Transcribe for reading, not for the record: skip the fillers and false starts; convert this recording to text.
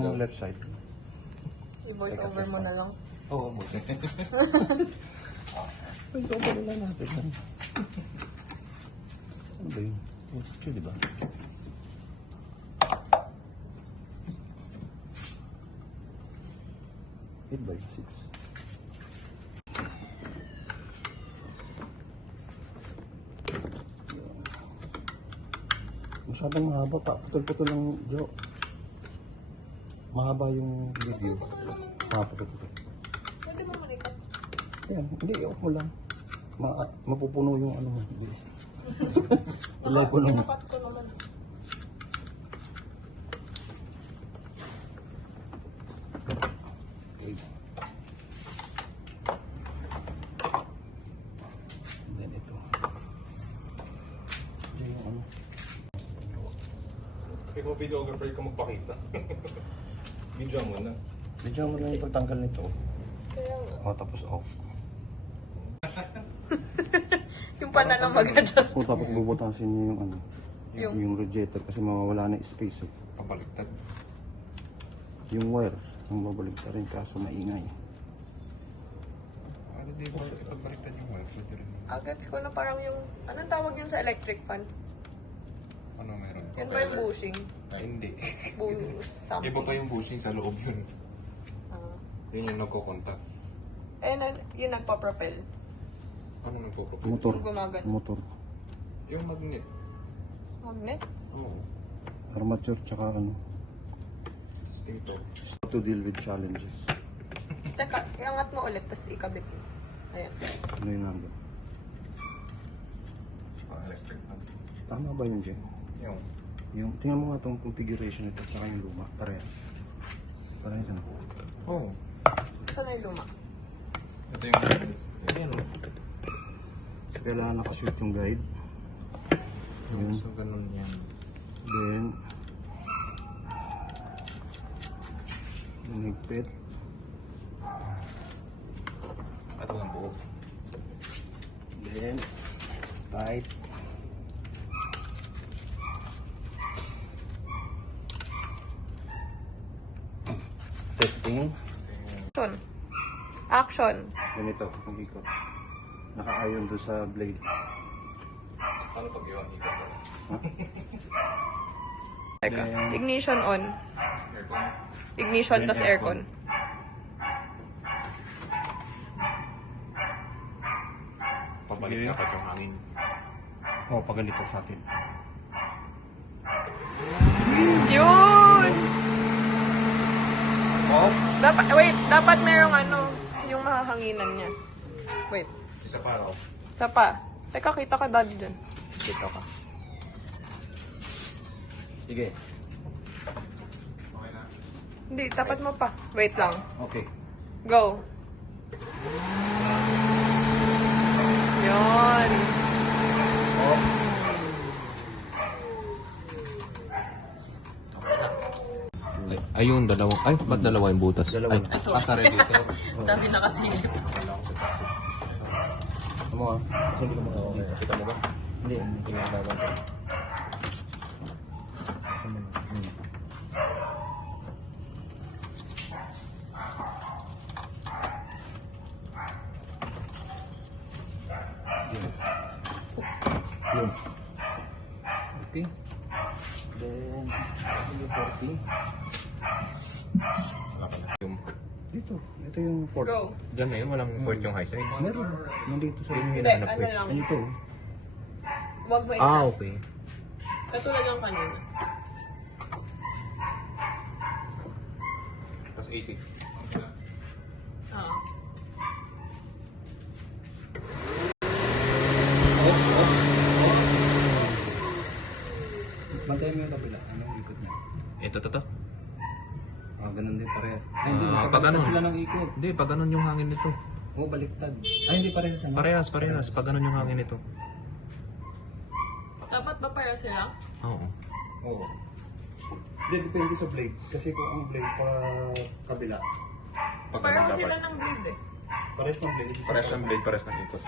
yung left side. I-voice over mo na lang. Oo, mo. Voice over na lang natin. Ano ba yun? Ito, di ba? Eight by 6. Masyadong mahaba pa. Putol-putol lang, Jo. Mahaba yung video. Putol-putol. Pwede mo manikat. Ayan, hindi, iok mo lang. Mapupuno yung ano mo. Ilay ko lang. Dapat ko naman. Okay. Then ito. Diyan yung ano. Ikaw videographer ka magpakita. Video mo na. Medyo mo lang yung pagtanggal nito. Kaya nga. O, tapos off. Yung pa na lang mag-adjust. O, tapos bubutasin niyo yung ano. Yung? Yung radiator kasi mawawala na space eh. Kapaliktad. Yung wire, ang babaligtad rin kaso maingay. Ano di ba ipagpaliktad yung wire? Pwede rin. Agad ko na parang yung, anong tawag yun sa electric fan? Ano meron? Yan ba yung bushing? Ay, hindi. Something. Iba pa yung bushing sa loob yun. Ah. Yun yung nagko-contact. Yung nagpa-propel. Ano nagpo-propel? Motor. Yung gumagan. Motor. Yung magnet. Magnet? Oo. Armature tsaka ano. Stator. To deal with challenges. Teka, iangat mo ulit, tapos ikabit mo. Ayan. Ano yung number? Electric fan. Tama ba yun, Jen? Yung. Tingnan mo nga itong configuration nito tsaka yung luma. Parehas. Parehas ano? Oo. Saan na yung luma? Ito yung ayan o. So, kailangan nakashoot yung guide. Yun. So, ganun yan. Then, hinigpit. At walang buo. Then, tight. Testing. Action. Action. Ganito, ang ikot. Naka-iron doon sa blade. Ano pag iwan ikot? Teka, Then, ignition on. Aircon. Ignition, Then tas aircon. Pabalik Okay. dapat yung hangin. oh, pag ganito sa atin. Yun! Off. Dapat merong ano, yung mahahanginan niya. Wait, Isa pa raw. isa pa. Teka, kita ka daddy dyan. Dito ka. Sige. Okay na. Hindi, tapat mo pa. Wait lang. Okay. Go. Yun. Off. Ayun, dalawa. Ay, ba't dalawa yung butas? Dalawa. Ay, sorry dito. Dami nakasilip. Ano mo ah? Kasi hindi ko makakawala. Kita mo ba? Hindi, hindi ko makakawala. Yun. Okay. Then, yung 40. Wala pa na. Yung, Dito. Ito yung port. Go. dyan na yun, walang port yung high side. Meron. Nandito sa... Yun yung Hindi, hinahanap ko ano eh. lang. Nandito. Huwag mo Ah, okay. Katulad ng kanina. Tapos AC. Ah. Bantayan mo yung kabila. Ano yung ikot niya? Ito, to. Ah, ganun din parehas. Ay, hindi. Ah, pag Pag ganun. sila ng ikot. Hindi, pag ganun yung hangin nito. Oo, baliktad. Ay, hindi parehas ano? Parehas. Pag ganun yung hangin nito. Dapat ba para sila? Oo. Oo. Hindi, depende sa blade. Kasi kung ang blade pa kabila, Pag Pareho ganun sila dapat. ng blade eh. parehas ng blade. Pares ng blade, pares ng ikot.